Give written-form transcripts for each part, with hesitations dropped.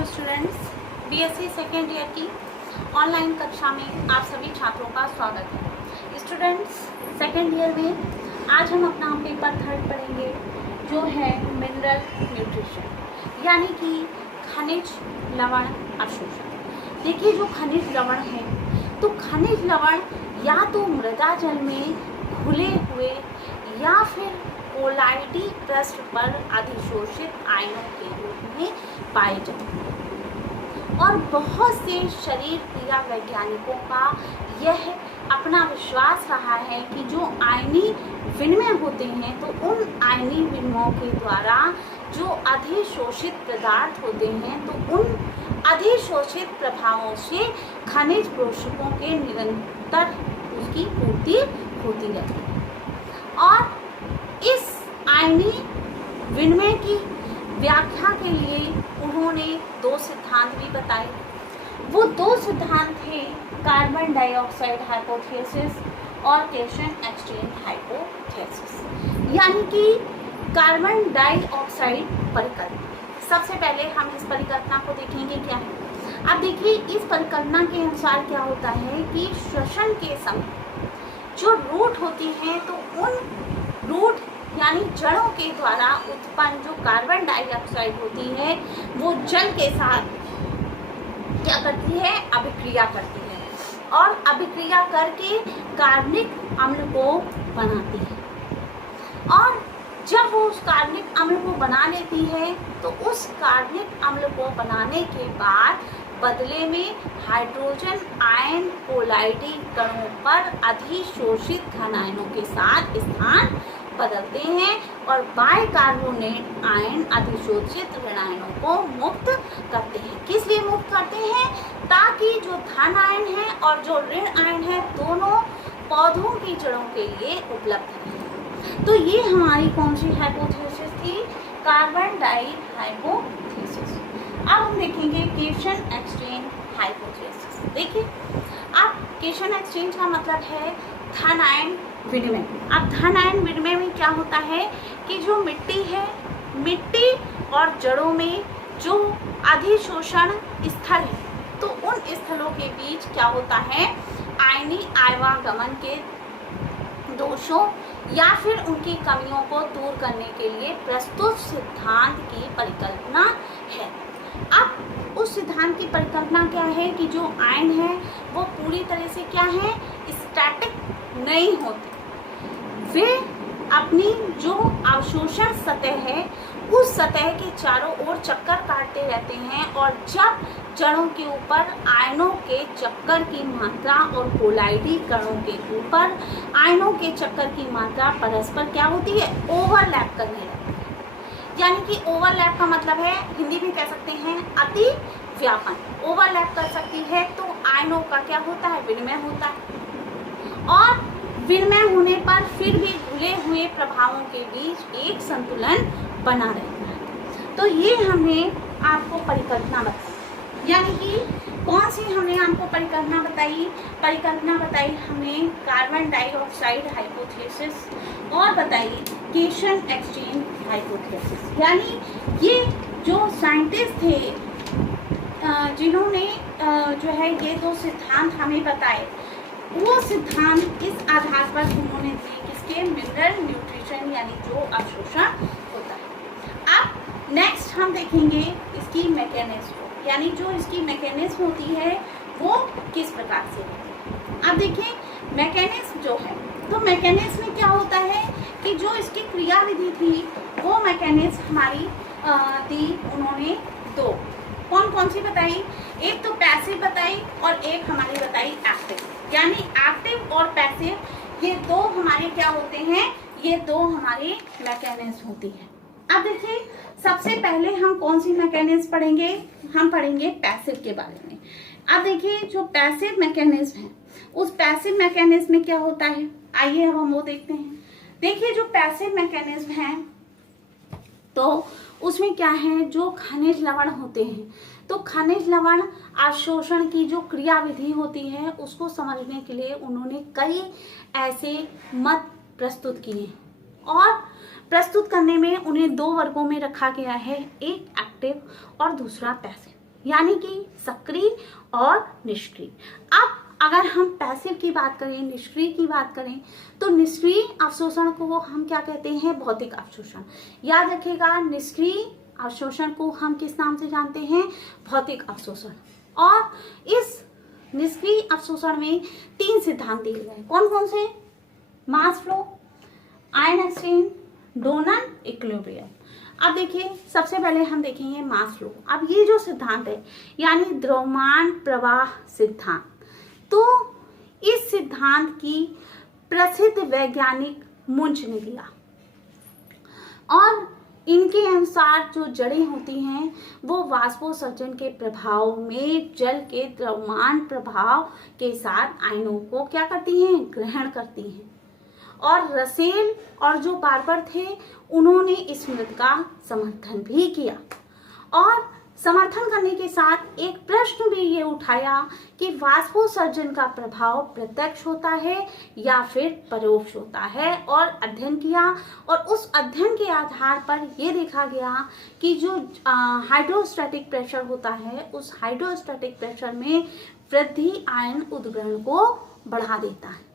Hello students, BSc second year की online कक्षा में आप सभी छात्रों का स्वागत है। स्टूडेंट्स, सेकेंड ईयर में आज हम अपना पेपर थर्ड पढ़ेंगे जो है मिनरल न्यूट्रिशन यानी कि खनिज लवण अवशोषण। देखिए, जो खनिज लवण है तो खनिज लवण या तो मृदा जल में घुले हुए या फिर कोलाइडी पृष्ठ पर अधिशोषित आयनों के रूप में पाए जाते हैं और बहुत से शरीर क्रिया वैज्ञानिकों का यह अपना विश्वास रहा है कि जो आयनी विनिमय होते हैं तो उन आयनी विनिमयों के द्वारा जो अधिशोषित पदार्थ होते हैं तो उन अधिशोषित प्रभावों से खनिज पोषकों के निरंतर उसकी पूर्ति होती रहती है। और इस आयनी विनिमय की व्याख्या के लिए उन्होंने दो सिद्धांत भी बताए। वो दो सिद्धांत थे कार्बन डाइऑक्साइड हाइपोथेसिस और केशन एक्सचेंज हाइपोथेसिस, यानी कि कार्बन डाइऑक्साइड परिकल्पना। सबसे पहले हम इस परिकल्पना को देखेंगे क्या है। अब देखिए, इस परिकल्पना के अनुसार क्या होता है कि श्वसन के समय जो रूट होती है तो उन रूट यानी जड़ों के द्वारा उत्पन्न जो कार्बन डाइऑक्साइड होती है वो जल के साथ क्या करती है, अभिक्रिया करती है और अभिक्रिया करके कार्बनिक अम्ल को बनाती है। और जब वो उस कार्बनिक अम्ल को बना लेती है तो उस कार्बनिक अम्ल को बनाने के बाद बदले में हाइड्रोजन आयन कोलाइडी कणों पर अधिशोषित घन आयनों के साथ स्थान बदलते हैं और बाइकार्बोनेट आयन अधिशोषित ऋण आयनों को मुक्त करते हैं। किस लिए मुक्त करते हैं? ताकि जो धन आयन है और जो ऋण आयन है दोनों पौधों की जड़ों के लिए उपलब्ध है। तो ये हमारी कौन सी हाइपोथेसिस थी? कार्बन डाई हाइपोथेसिस। अब हम देखेंगे केशन एक्सचेंज हाइपोथेसिस। देखिए, अब केशन एक्सचेंज का मतलब है धन आयन विनिमय। अब धन आयन विनिमय में क्या होता है कि जो मिट्टी है, मिट्टी और जड़ों में जो अधिशोषण स्थल है तो उन स्थलों के बीच क्या होता है, आयनी आवागमन के दोषों या फिर उनकी कमियों को दूर करने के लिए प्रस्तुत सिद्धांत की परिकल्पना है। अब उस सिद्धांत की परिकल्पना क्या है कि जो आयन है वो पूरी तरह से क्या है, स्टैटिक नहीं होते। वे अपनी जो अवशोषण सतह है उस सतह के चारों ओर चक्कर काटते रहते हैं और जब जड़ों के ऊपर आयनों के चक्कर की मात्रा और कोलाइडी कणों के ऊपर आयनों के चक्कर की मात्रा परस्पर क्या होती है, ओवरलैप करने लगती है। यानी कि ओवरलैप का मतलब है, हिंदी में कह सकते हैं अति व्यापन। ओवरलैप कर सकती है तो आयनों का क्या होता है, विनिमय होता है और विनिमय होने पर फिर भी घुले हुए प्रभावों के बीच एक संतुलन बना रहता है। तो ये हमने आपको परिकल्पना बताई, यानी कि कौन सी हमने आपको परिकल्पना बताई? परिकल्पना बताई हमने कार्बन डाइऑक्साइड हाइपोथेसिस और बताई केशन एक्सचेंज हाइपोथेसिस। यानी ये जो साइंटिस्ट थे जिन्होंने जो है ये दो सिद्धांत हमें बताए, वो सिद्धांत इस आधार पर उन्होंने दिए किसके, मिनरल न्यूट्रिशन यानी जो अवशोषण होता है। अब नेक्स्ट हम देखेंगे इसकी मैकेनिज्म, यानी जो इसकी मैकेनिज्म होती है वो किस प्रकार से होती है। अब देखिए, मैकेनिज्म जो है तो मैकेनिज्म में क्या होता है कि जो इसकी क्रियाविधि थी वो मैकेनिज्म हमारी दी उन्होंने दो। कौन कौन सी बताई? एक तो पैसिव बताई और एक हमारी बताई एक्टिव। यानी एक्टिव और पैसिव ये दो हमारे क्या होते हैं, ये दो हमारे मैकेनिज्म होती है। अब देखिए, सबसे पहले हम कौन सी मैकेनिज्म पढ़ेंगे? हम पढ़ेंगे पैसिव के बारे में। अब देखिए, जो पैसिव मैकेनिज्म है उस पैसिव मैकेनिज्म में क्या होता है, आइए अब हम वो देखते हैं। देखिए, जो पैसिव मैकेनिज्म है तो उसमें क्या है, जो खनिज लवण होते हैं तो खनिज लवण अवशोषण की जो क्रियाविधि होती है उसको समझने के लिए उन्होंने कई ऐसे मत प्रस्तुत किए और प्रस्तुत करने में उन्हें दो वर्गों में रखा गया है, एक एक्टिव और दूसरा पैसिव। यानी कि सक्रिय और निष्क्रिय। अब अगर हम पैसिव की बात करें, निष्क्रिय की बात करें, तो निष्क्रिय अवशोषण को हम क्या कहते हैं? भौतिक अवशोषण। याद रखिएगा, निष्क्रिय अवशोषण को हम किस नाम से जानते हैं? भौतिक अवशोषण। और इस निष्क्रिय अवशोषण में 3 सिद्धांत दिए गए। कौन कौन से? Mass flow, ion exchange, donor equilibrium. अब देखिए, सबसे पहले हम देखेंगे मास फ्लो। अब ये जो सिद्धांत है यानी द्रव्यमान प्रवाह सिद्धांत, तो इस सिद्धांत की प्रसिद्ध वैज्ञानिक मुंच ने दिया और इनके अनुसार जो जड़ें होती हैं वो वाष्पोत्सर्जन के प्रभाव में जल के द्रव्यमान प्रभाव के साथ आयनों को क्या करती हैं? ग्रहण करती हैं। और रसेल और जो बार्बर थे उन्होंने इस मत का समर्थन भी किया और समर्थन करने के साथ एक प्रश्न भी ये उठाया कि वाष्पोत्सर्जन का प्रभाव प्रत्यक्ष होता है या फिर परोक्ष होता है, और अध्ययन किया। और उस अध्ययन के आधार पर ये देखा गया कि जो हाइड्रोस्टैटिक प्रेशर होता है, उस हाइड्रोस्टैटिक प्रेशर में वृद्धि आयन उद्ग्रहण को बढ़ा देता है।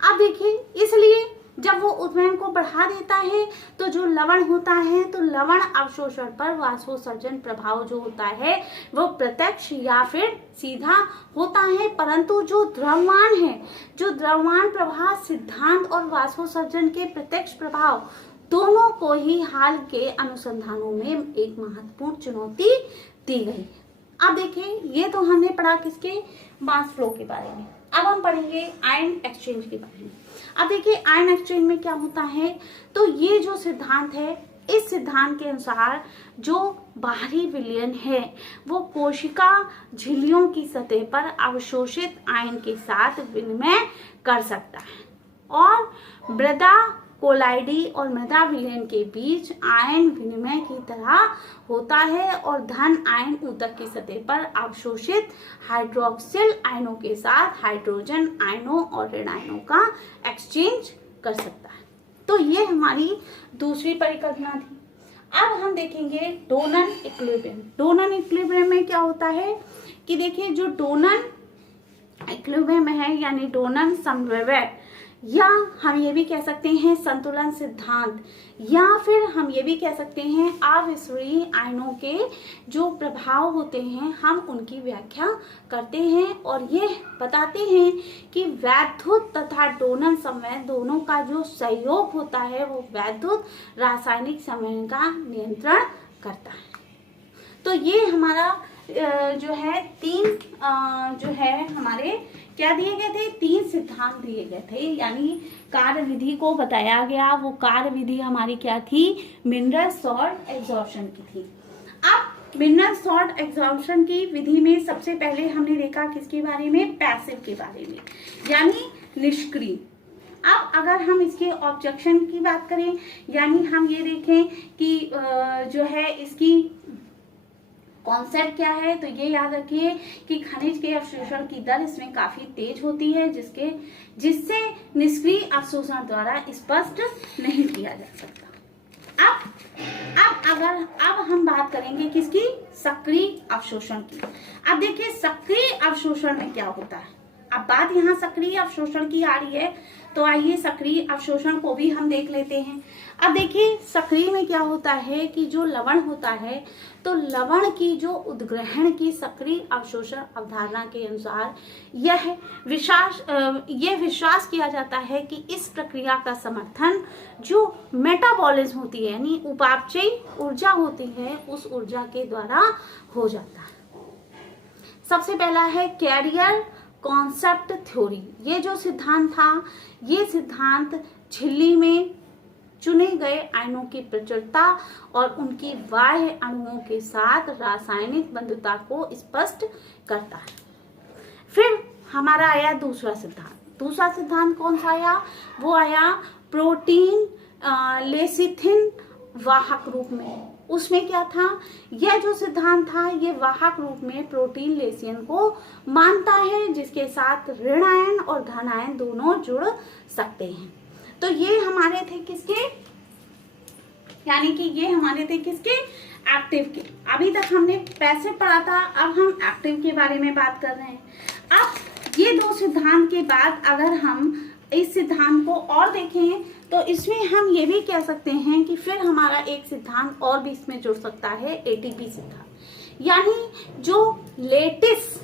अब देखिए, इसलिए जब वो उद्ग्रहण को बढ़ा देता है तो जो लवण होता है, तो लवण अवशोषण पर वाष्पोत्सर्जन प्रभाव जो होता है वो प्रत्यक्ष या फिर सीधा होता है। परंतु जो द्रव्यमान है, जो द्रव्यमान प्रभाव सिद्धांत और वाष्पोत्सर्जन के प्रत्यक्ष प्रभाव, दोनों को ही हाल के अनुसंधानों में एक महत्वपूर्ण चुनौती दी गई। अब देखिए, ये तो हमने पढ़ा किसके? मास फ्लो के बारे में। अब हम पढ़ेंगे आयन एक्सचेंज के बारे में। अब देखिए, आयन एक्सचेंज में क्या होता है, तो ये जो सिद्धांत है, इस सिद्धांत के अनुसार जो बाहरी विलयन है वो कोशिका झिल्लियों की सतह पर अवशोषित आयन के साथ विनिमय कर सकता है और मृदा कोलाइडी और मृदा विलयन के बीच आयन विनिमय की तरह होता है और धन आयन ऊतक की सतह पर अवशोषित हाइड्रोक्सिल आयनों के साथ हाइड्रोजन आयनों और ऋण आयनों का एक्सचेंज कर सकता है। तो ये हमारी दूसरी परिकल्पना थी। अब हम देखेंगे डोनर इक्विलिब्रियम। डोनर इक्विलिब्रियम में क्या होता है कि देखिए, जो डोनर इक्विलिब्रियम है यानी डोनर समन्वय, या हम ये भी कह सकते हैं संतुलन सिद्धांत, या फिर हम ये भी कह सकते हैं अविस्मरणीय आयनों के जो प्रभाव होते हैं हम उनकी व्याख्या करते हैं और ये बताते हैं कि वैद्युत तथा डोनर संवहन दोनों का जो सहयोग होता है वो वैद्युत रासायनिक संवहन का नियंत्रण करता है। तो ये हमारा जो है 3 जो है हमारे क्या दिए गए थे? 3 सिद्धांत दिए गए थे, यानी कार्य विधि को बताया गया। वो कार्य विधि हमारी क्या थी? मिनरल सॉल्ट एब्जॉर्प्शन की थी। अब मिनरल सॉल्ट एब्जॉर्प्शन की विधि में सबसे पहले हमने देखा किसके बारे में? पैसिव के बारे में, यानी निष्क्रिय। अब अगर हम इसके ऑब्जेक्शन की बात करें, यानी हम ये देखें कि जो है इसकी कॉन्सेप्ट क्या है, तो ये याद रखिए कि खनिज के अवशोषण की दर इसमें काफी तेज होती है जिससे निष्क्रिय अवशोषण द्वारा स्पष्ट नहीं किया जा सकता। अब हम बात करेंगे किसकी? सक्रिय अवशोषण की। अब देखिए, सक्रिय अवशोषण में क्या होता है। अब बात यहाँ सक्रिय अवशोषण की आ रही है, तो आइए सक्रिय अवशोषण को भी हम देख लेते हैं। अब देखिए, सक्रिय में क्या होता है कि जो लवण होता है, तो लवण की जो उद्ग्रहण की सक्रिय अवशोषण अवधारणा के अनुसार यह विश्वास किया जाता है कि इस प्रक्रिया का समर्थन जो मेटाबॉलिज्म होती है यानी उपापचयी ऊर्जा होती है, उस ऊर्जा के द्वारा हो जाता है। सबसे पहला है कैरियर कॉन्सेप्ट थ्योरी। ये जो सिद्धांत था, ये सिद्धांत झिल्ली में चुने गए आयनों की प्रचुरता और उनकी बाह्य अणुओं के साथ रासायनिक बंधुता को स्पष्ट करता है। फिर हमारा आया दूसरा सिद्धांत। दूसरा सिद्धांत कौन सा आया? वो आया प्रोटीन लेसिथिन वाहक रूप में। उसमें क्या था? यह जो सिद्धांत था ये वाहक रूप में प्रोटीन लेसियन को मानता है जिसके साथ ऋण आयन और धन आयन दोनों जुड़ सकते हैं। तो ये हमारे थे किसके? यानी कि ये हमारे थे किसके? एक्टिव के। अभी तक हमने पैसिव पढ़ा था, अब हम एक्टिव के बारे में बात कर रहे हैं। अब ये दो सिद्धांत के बाद अगर हम इस सिद्धांत को और देखें तो इसमें हम ये भी कह सकते हैं कि फिर हमारा एक सिद्धांत और भी इसमें जुड़ सकता है, एटीपी सिद्धांत। यानी जो लेटिस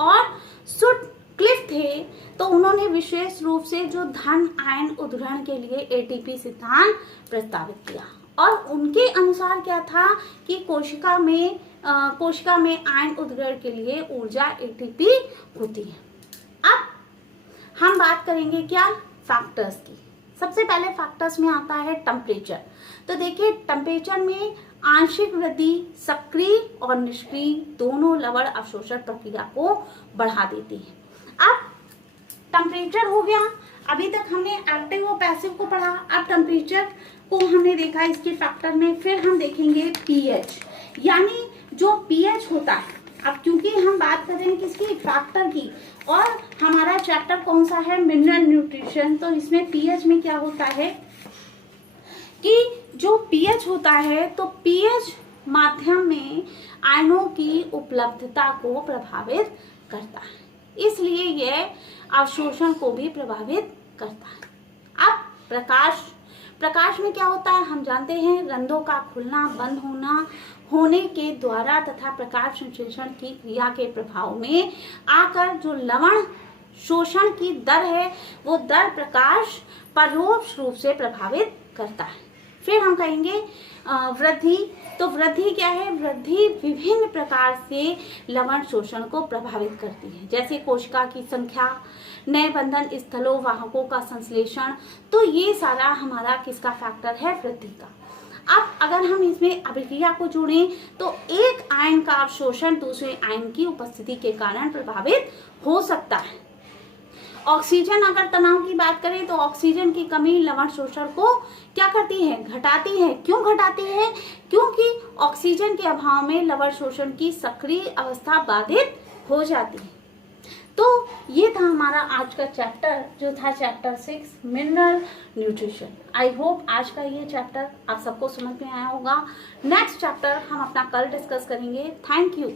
और सुटक्लिफ थे तो उन्होंने विशेष रूप से जो धन आयन उद्धरण के लिए एटीपी सिद्धांत प्रस्तावित किया, और उनके अनुसार क्या था कि कोशिका में आयन उद्धरण के लिए ऊर्जा एटीपी होती है। अब हम बात करेंगे क्या, फैक्टर्स की। सबसे पहले फैक्टर्स में आता है टेम्परेचर। तो देखिए टेम्परेचर में आंशिक वृद्धि सक्रिय और निष्क्रिय दोनों लवण अवशोषण प्रक्रिया को बढ़ा देती है। अब टेम्परेचर हो गया, अभी तक हमने एक्टिव और पैसिव को पढ़ा, अब टेम्परेचर को हमने देखा इसके फैक्टर में। फिर हम देखेंगे पीएच, यानी जो पीएच होता है। अब क्योंकि हम बात कर रहे हैं किसकी, फैक्टर की, और हमारा चैप्टर कौन सा है, मिनरल न्यूट्रिशन, तो इसमें पीएच में क्या होता है कि जो पीएच होता है तो पीएच माध्यम में आयनों की उपलब्धता को प्रभावित करता है, इसलिए यह अवशोषण को भी प्रभावित करता है। अब प्रकाश में क्या होता है, हम जानते हैं रंध्रों का खुलना बंद होने के द्वारा तथा प्रकाश संश्लेषण की क्रिया के प्रभाव में आकर जो लवण शोषण की दर है वो दर प्रकाश परोक्ष रूप से प्रभावित करता है। फिर हम कहेंगे वृद्धि। तो वृद्धि क्या है, वृद्धि विभिन्न प्रकार से लवण शोषण को प्रभावित करती है, जैसे कोशिका की संख्या, नए बंधन स्थलों, वाहकों का संश्लेषण। तो ये सारा हमारा किसका फैक्टर है, वृद्धि का। अब अगर हम इसमें अभिक्रिया को जोड़ें तो एक आयन का अवशोषण दूसरे आयन की उपस्थिति के कारण प्रभावित हो सकता है। ऑक्सीजन, अगर तनाव की बात करें तो ऑक्सीजन की कमी लवण शोषण को क्या करती है, घटाती है। क्यों घटाती है, क्योंकि ऑक्सीजन के अभाव में लवण शोषण की सक्रिय अवस्था बाधित हो जाती है। तो ये था हमारा आज का चैप्टर, जो था chapter 6 mineral nutrition. I hope आज का ये चैप्टर आप सबको समझ में आया होगा। नेक्स्ट चैप्टर हम अपना कल डिस्कस करेंगे। Thank you.